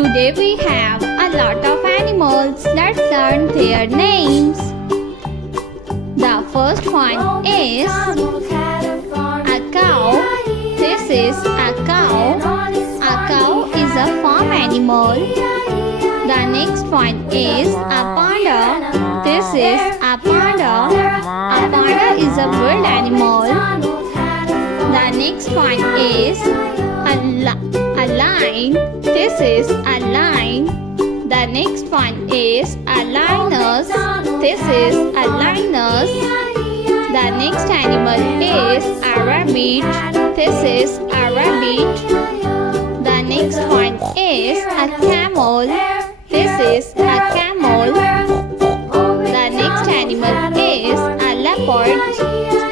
Today we have a lot of animals. Let's learn their names. The first one is a cow. This is a cow. A cow is a farm animal. The next one is a panda. This is a panda. A panda is a wild animal. The next one is a lion. This is a lion. The next one is a lioness. This is a lioness. The next animal is a rabbit. This is a rabbit. The next one is a camel. This is a camel. The next animal is a leopard.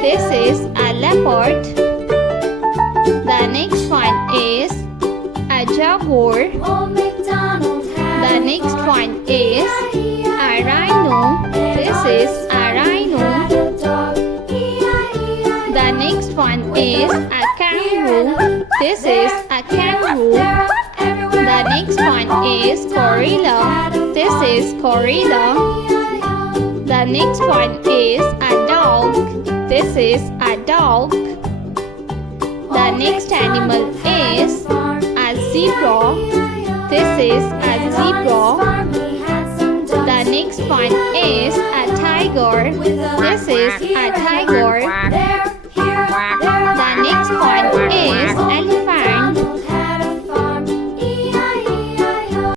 This is a leopard. The next one is a jaguar. The next one is a rhino. This is a rhino. The next one is a kangaroo. This is a kangaroo. The next one is gorilla. This is gorilla. The next one is a dog. This is a dog. The next animal is a zebra. This is a zebra. The next one is a tiger. This is a tiger.